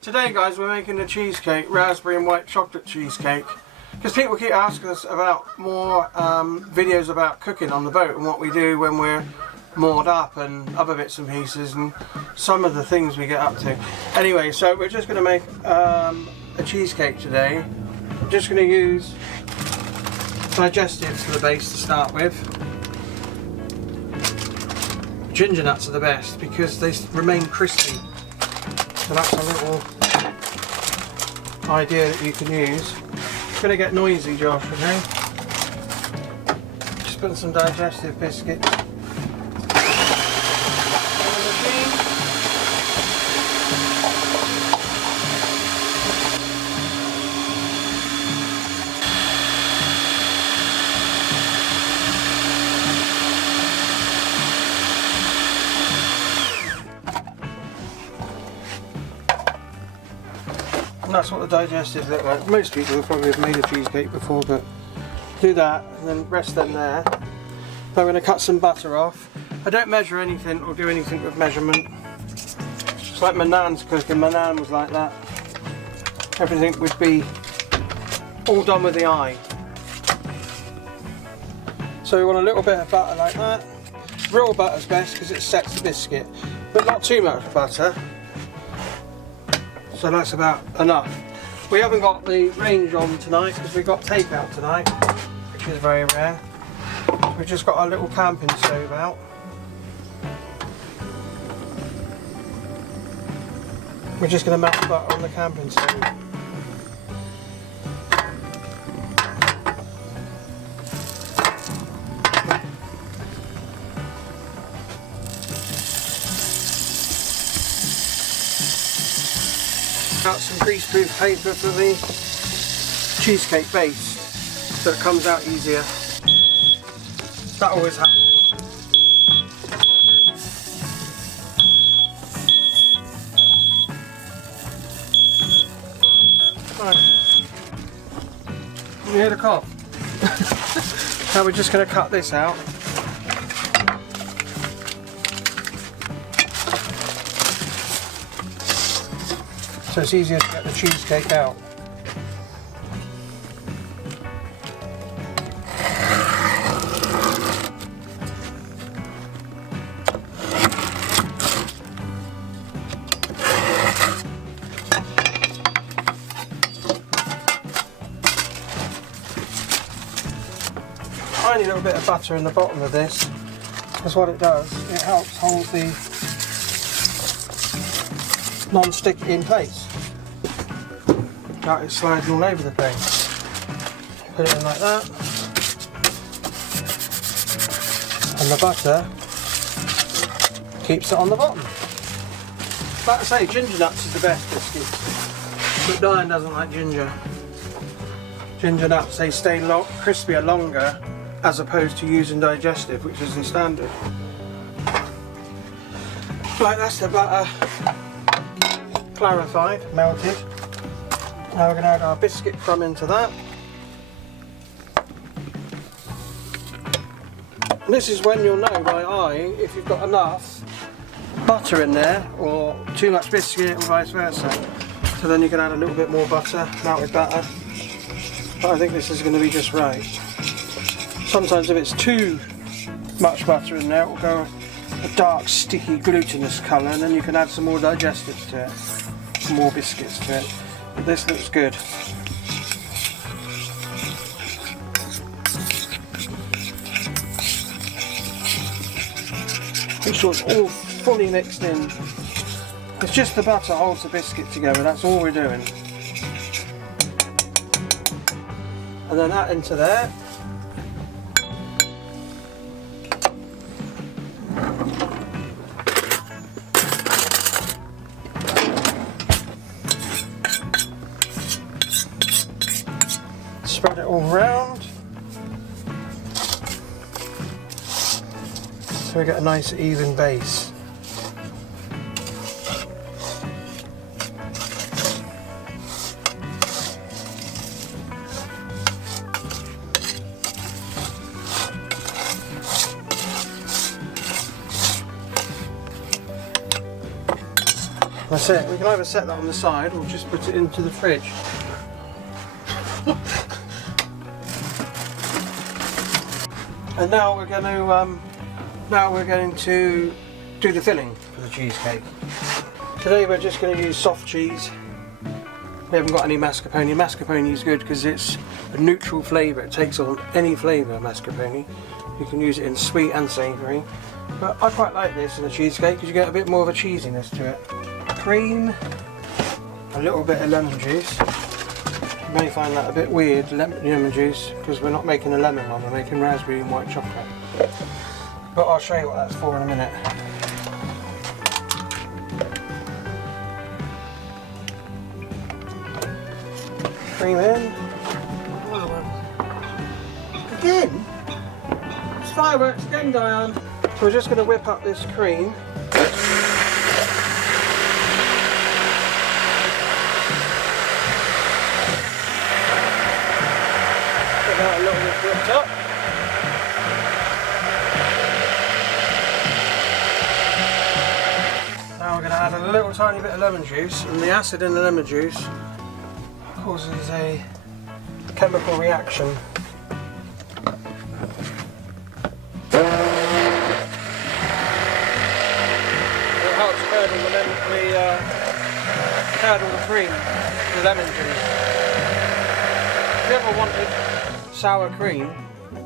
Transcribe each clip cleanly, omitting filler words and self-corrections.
Today guys, we're making a cheesecake, raspberry and white chocolate cheesecake, because people keep asking us about more videos about cooking on the boat and what we do when we're moored up and other bits and pieces and some of the things we get up to. Anyway, so we're just going to make a cheesecake today. I'm just going to use digestives for the base to start with. Ginger nuts are the best because they remain crispy. So that's a little idea that you can use. It's going to get noisy, Josh, okay? Just put some digestive biscuits. And that's what the digestives look like. Most people will probably have made a cheesecake before, but do that and then rest them there. Now we're going to cut some butter off. I don't measure anything or do anything with measurement. It's like my nan's cooking. My nan was like that. Everything would be all done with the eye. So we want a little bit of butter like that. Real butter's best because it sets the biscuit, but not too much butter. So that's about enough. We haven't got the range on tonight because we've got takeout tonight, which is very rare. We've just got our little camping stove out. We're just going to melt butter on the camping stove. Out some greaseproof paper for the cheesecake base so it comes out easier. That always happens. Right. You hear the cough? Now we're just going to cut this out. So it's easier to get the cheesecake out. Tiny little bit of butter in the bottom of this, because what it does, it helps hold the non-stick in place. Without it sliding all over the place. Put it in like that. And the butter keeps it on the bottom. Like I say, ginger nuts is the best biscuits. But Diane doesn't like ginger. Ginger nuts, they stay crispier longer as opposed to using digestive, which is in standard. Right, that's the butter clarified, melted. Now we're going to add our biscuit crumb into that. And this is when you'll know by eye if you've got enough butter in there or too much biscuit or vice versa. So then you can add a little bit more butter, melted butter. But I think this is going to be just right. Sometimes if it's too much butter in there, it will go a dark, sticky, glutinous colour, and then you can add some more digestives to it, some more biscuits to it. But this looks good. Make sure it's all fully mixed in. It's just the butter holds the biscuit together, that's all we're doing. And then that into there. Spread it all round so we get a nice even base. That's it. We can either set that on the side or just put it into the fridge. And now we're going to do the filling for the cheesecake. Today we're just going to use soft cheese. We haven't got any mascarpone. Mascarpone is good because it's a neutral flavour. It takes on any flavour, mascarpone. You can use it in sweet and savoury. But I quite like this in a cheesecake because you get a bit more of a cheesiness to it. Cream, a little bit of lemon juice. You may find that a bit weird, lemon juice, because we're not making a lemon one, we're making raspberry and white chocolate. But I'll show you what that's for in a minute. Cream in. Again? It's fireworks again, Diane. So we're just going to whip up this cream. Get that a little bit whipped up. Now we're going to add a little tiny bit of lemon juice, and the acid in the lemon juice causes a chemical reaction. It helps curdle the cream with lemon juice. If you ever wanted sour cream,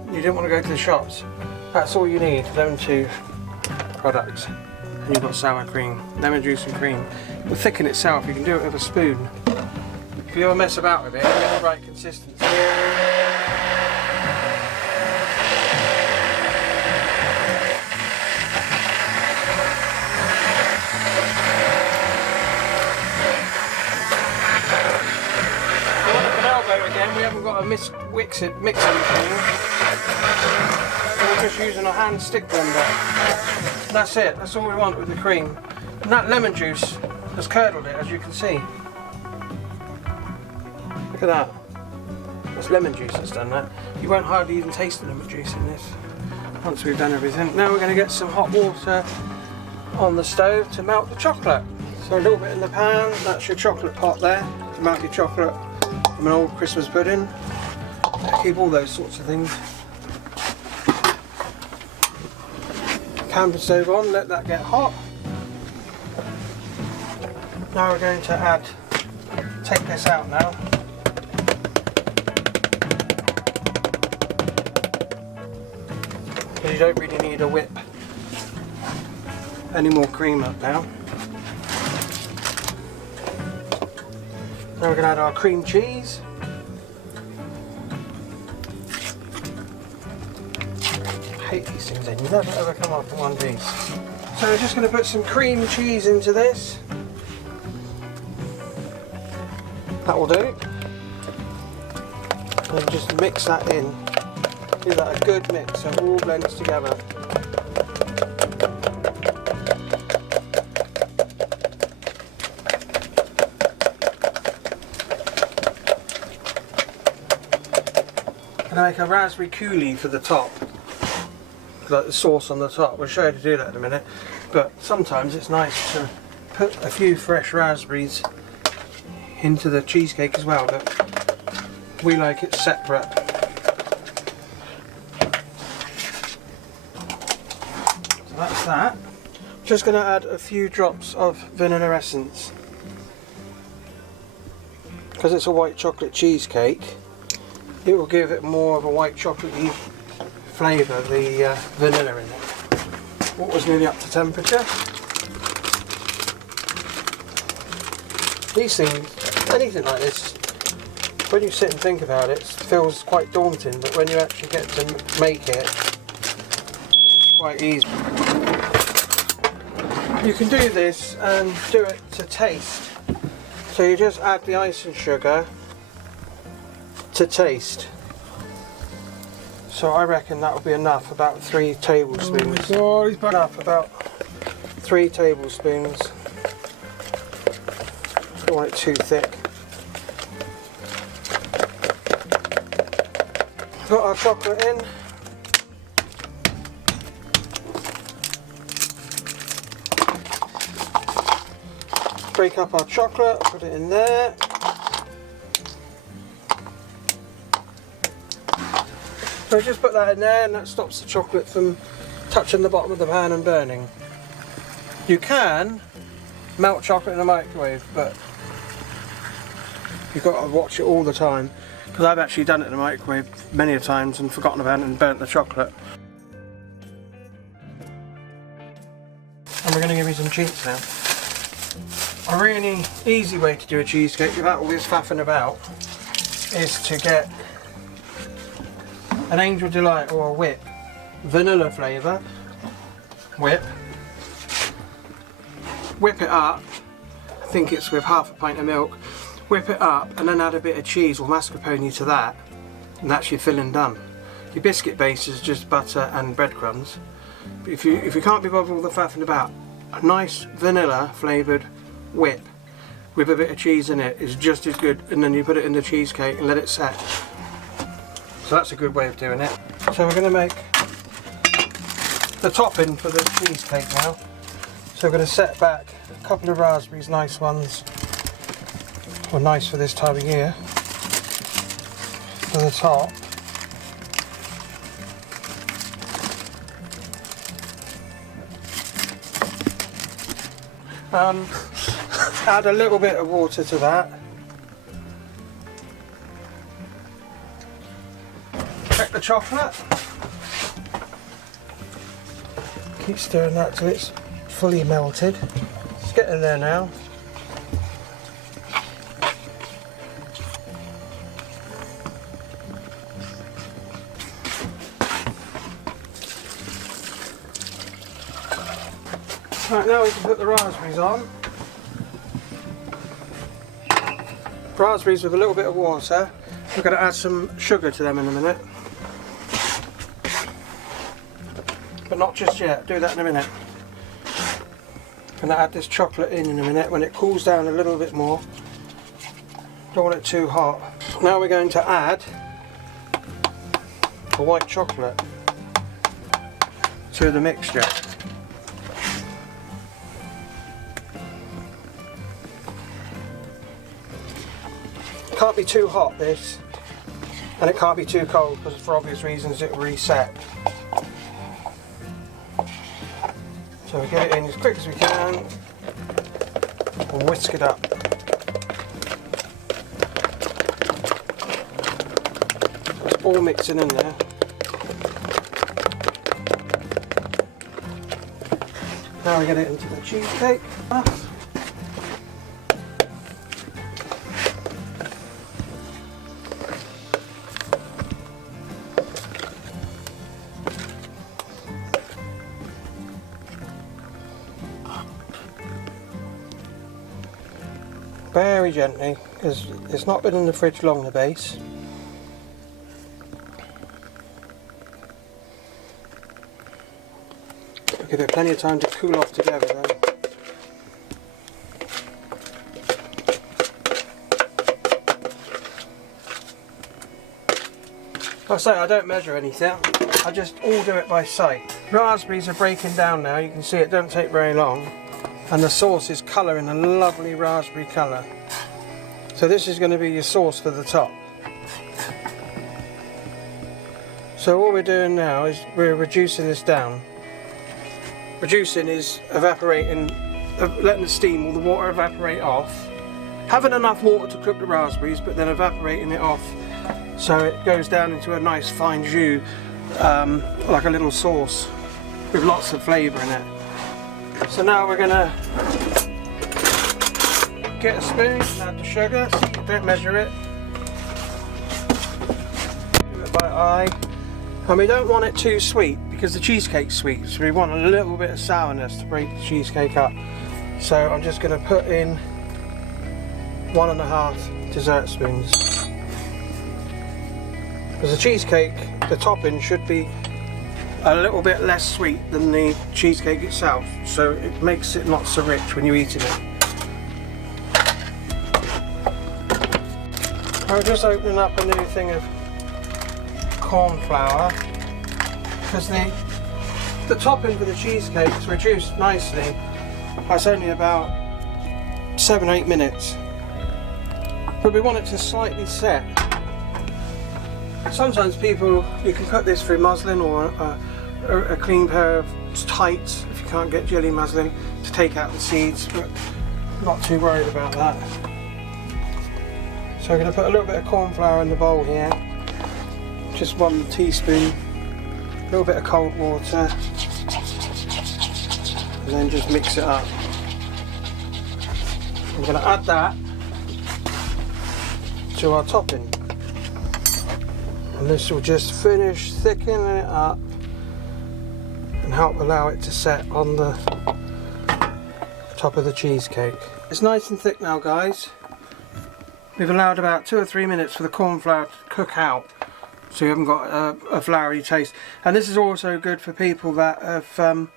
you didn't want to go to the shops, that's all you need, them two products. And you've got sour cream, lemon juice and cream. It will thicken itself, you can do it with a spoon. If you ever mess about with it, you get the right consistency. Narrowboat again, we haven't got a mixing machine. We're just using a hand stick blender. That's it, that's all we want with the cream. And that lemon juice has curdled it, as you can see. Look at that. That's lemon juice that's done that. You won't hardly even taste the lemon juice in this once we've done everything. Now we're going to get some hot water on the stove to melt the chocolate. So a little bit in the pan, that's your chocolate pot there, to melt your chocolate from an old Christmas pudding. Keep all those sorts of things. Camphor stove on, let that get hot. Now we're going to take this out now. Because you don't really need to whip any more cream up now. Now we're going to add our cream cheese. I hate these things, they never ever come off in one piece. So we're just going to put some cream cheese into this. That will do. And just mix that in. Give that a good mix so it all blends together. And I make a raspberry coulis for the top, like the sauce on the top. We'll show you how to do that in a minute. But sometimes it's nice to put a few fresh raspberries into the cheesecake as well, but we like it separate. So that's that. Just going to add a few drops of vanilla essence. Because it's a white chocolate cheesecake, it will give it more of a white chocolatey flavour, the vanilla in it. Water's nearly up to temperature. These things, anything like this, when you sit and think about it, it feels quite daunting, but when you actually get to make it, it's quite easy. You can do this and do it to taste. So you just add the ice and sugar to taste. So I reckon that will be enough, about 3 tablespoons. Oh my God, enough, about 3 tablespoons. Don't want it too thick. Got our chocolate in. break up our chocolate, put it in there. So just put that in there, and that stops the chocolate from touching the bottom of the pan and burning. You can melt chocolate in the microwave, but you've got to watch it all the time, because I've actually done it in the microwave many a times and forgotten about it and burnt the chocolate. And we're going to give you some cheats now. A really easy way to do a cheesecake without all this faffing about is to get an Angel Delight or a whip, vanilla flavour, whip it up, I think it's with half a pint of milk, whip it up and then add a bit of cheese or mascarpone to that, and that's your filling done. Your biscuit base is just butter and breadcrumbs. But if you can't be bothered with all the faffing about, a nice vanilla flavoured whip with a bit of cheese in it is just as good, and then you put it in the cheesecake and let it set. So that's a good way of doing it. So we're going to make the topping for the cheesecake now. So we're going to set back a couple of raspberries, nice ones, or nice for this time of year, to the top. Add a little bit of water to that. Check the chocolate. Keep stirring that till it's fully melted. It's getting there now. Right, now we can put the raspberries on. Raspberries with a little bit of water. We're going to add some sugar to them in a minute. But not just yet, do that in a minute. I'm going to add this chocolate in a minute when it cools down a little bit more. Don't want it too hot. Now we're going to add the white chocolate to the mixture. It can't be too hot, this, and it can't be too cold because for obvious reasons it will reset. So we get it in as quick as we can and whisk it up. It's all mixing in there. Now we get it into the cheesecake. Very gently, because it's not been in the fridge long, the base. I'll give it plenty of time to cool off together then. Like I say, I don't measure anything, I just all do it by sight. Raspberries are breaking down now, you can see it don't take very long. And the sauce is colouring a lovely raspberry colour. So this is going to be your sauce for the top. So all we're doing now is we're reducing this down. Reducing is evaporating, letting the steam or the water evaporate off. Having enough water to cook the raspberries, but then evaporating it off so it goes down into a nice fine jus, like a little sauce with lots of flavour in it. So now we're going to get a spoon and add the sugar. Don't measure it. Do it by eye. And we don't want it too sweet because the cheesecake's sweet, so we want a little bit of sourness to break the cheesecake up. So I'm just going to put in 1.5 dessert spoons. Because the cheesecake, the topping should be a little bit less sweet than the cheesecake itself, so it makes it not so rich when you're eating it. I'm just opening up a new thing of corn flour because the topping for the cheesecake is reduced nicely. It's only about 7-8 minutes. But we want it to slightly set. Sometimes people, you can put this through muslin or a clean pair of tights if you can't get jelly muslin to take out the seeds, but I'm not too worried about that. So I'm going to put a little bit of corn flour in the bowl here, just 1 teaspoon, a little bit of cold water, and then just mix it up. I'm going to add that to our topping, and this will just finish thickening it up and help allow it to set on the top of the cheesecake. It's nice and thick now, guys. We've allowed about 2 or 3 minutes for the corn flour to cook out, so you haven't got a floury taste. And this is also good for people that have,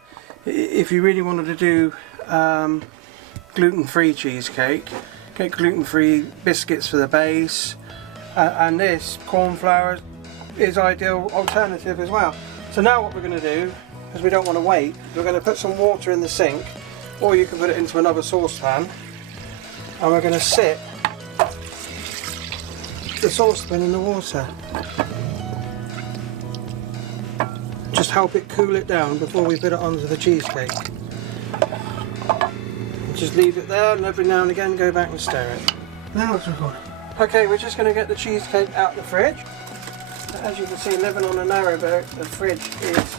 if you really wanted to do gluten-free cheesecake, get gluten-free biscuits for the base, and this corn flour is ideal alternative as well. So now what we're going to do, because we don't want to wait, we're going to put some water in the sink, or you can put it into another saucepan, and we're going to sit the saucepan in the water. Just help it cool it down before we put it onto the cheesecake. Just leave it there, and every now and again go back and stir it. Now it's recording. Okay, we're just going to get the cheesecake out of the fridge. As you can see, living on a narrowboat, the fridge is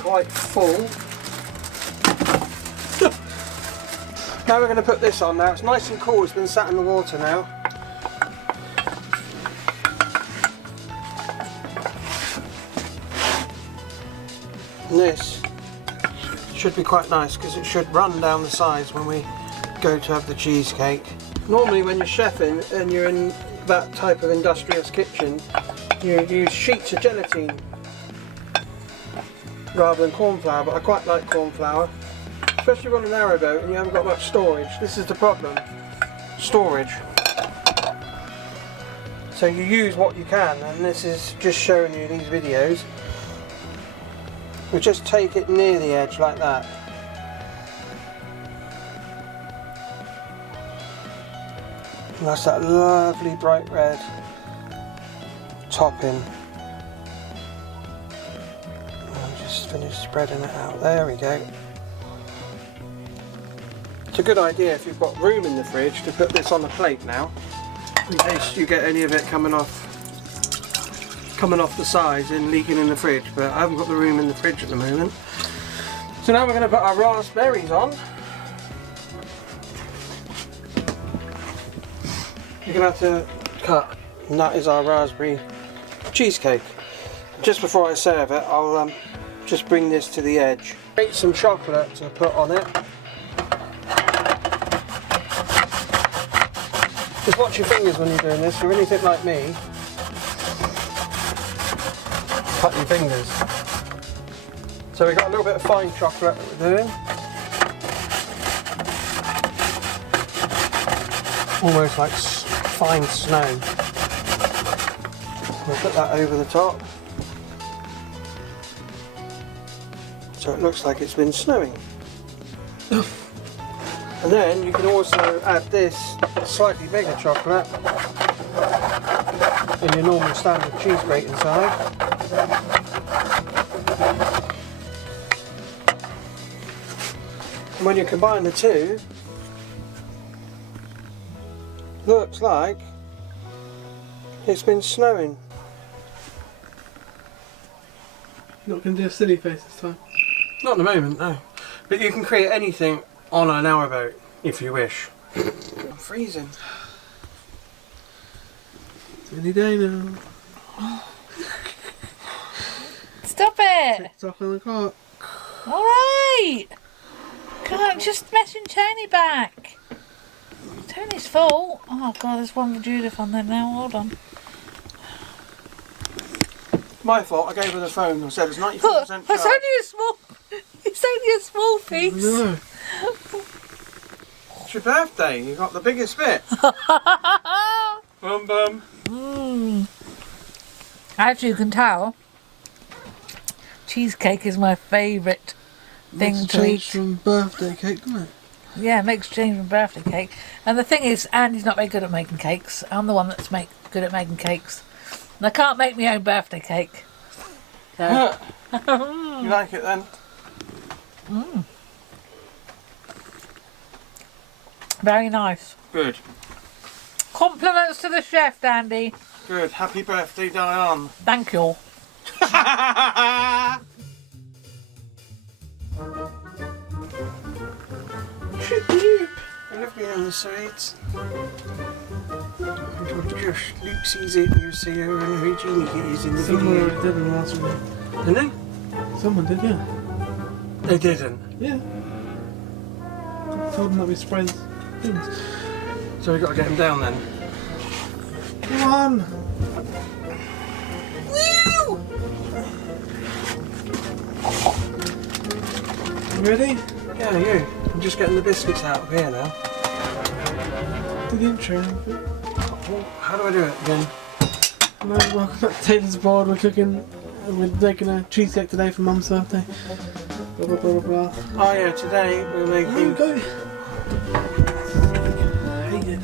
quite full. Now we're going to put this on now. It's nice and cool, it's been sat in the water now. And this should be quite nice because it should run down the sides when we go to have the cheesecake. Normally when you're chefing and you're in that type of industrious kitchen, you use sheets of gelatine rather than corn flour, but I quite like corn flour, especially on a narrowboat and you haven't got much storage. This is the problem, storage. So you use what you can, and this is just showing you these videos. We just take it near the edge like that. And that's that lovely bright red topping. And just finish spreading it out. There we go. It's a good idea if you've got room in the fridge to put this on a plate now, in case you get any of it coming off the sides and leaking in the fridge, but I haven't got the room in the fridge at the moment. So now we're going to put our raspberries on. You're going to have to cut, and that is our raspberry cheesecake. Just before I serve it, I'll just bring this to the edge. Grate some chocolate to put on it. Just watch your fingers when you're doing this. If you're anything like me, cut your fingers. So we've got a little bit of fine chocolate that we're doing. Almost like fine snow. We'll put that over the top. So it looks like it's been snowing. And then you can also add this slightly bigger chocolate in your normal standard cheese grating side. And when you combine the two, looks like it's been snowing. You're not going to do a silly face this time? Not at the moment, no. But you can create anything on a narrowboat if you wish. I'm freezing. Any day now. Stop it! It's off in the cart. Alright! God, just messing Tony back. Tony's fault. Oh god, there's one for Judith on there now, hold on. My fault, I gave her the phone and said it's 94% Look, charge. it's only a small piece. No. It's your birthday, you got the biggest bit. Bum bum. As you can tell, cheesecake is my favourite thing to eat. From birthday cake, doesn't it? Yeah, makes genuine birthday cake. And the thing is, Andy's not very good at making cakes. I'm the one that's good at making cakes. And I can't make my own birthday cake. So. You like it then? Very nice. Good. Compliments to the chef, Andy. Good. Happy birthday, Diane. Thank you. I love being on the sides. Just Luke sees it, you see her, and Regina is in the Someone video. already did in the last one. Didn't they? Someone did, yeah. They didn't. Yeah. Told them that we sprayed things. So we've got to get him down then. Come on! You ready? Yeah, you. I'm just getting the biscuits out of here now. Do the intro. How do I do it again? Hello, welcome back to Taylor's Board. We're making a cheesecake today for Mum's birthday. Blah blah blah blah blah. Oh yeah, today we're Here we making... go. I hate it.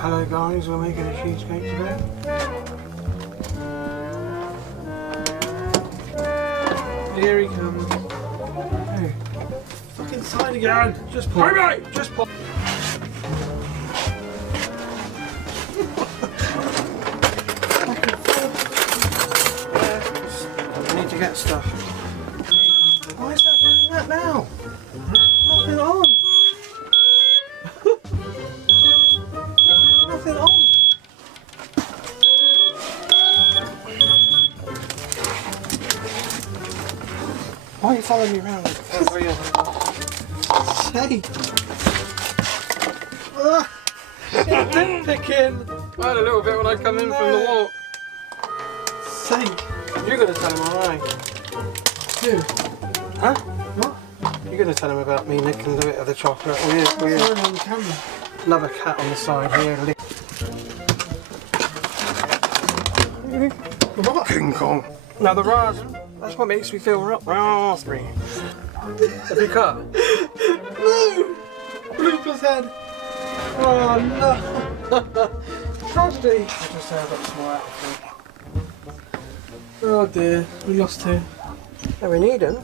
Hello guys, we're making a cheesecake today. Here he comes. Hey, Fucking side again. just pull. Hey mate! Just pull. I need to get stuff. Why is that doing that now? Nothing on. Nothing on. Why are you following me around? Hey. Dick picking. I had a little bit when I come in from the walk. Sake. You're gonna tell him, alright? Dude. Huh? What? You're gonna tell him about me nicking the bit of the chocolate. Weird. Sorry on the camera. Another cat on the side here. What? King Kong. Now the raspberry. That's what makes me feel raspberry. Have you cut? No! Blooper's head. Oh no! Tragedy. I just said I've got some more out of Oh dear, we lost two. Yeah, we need him.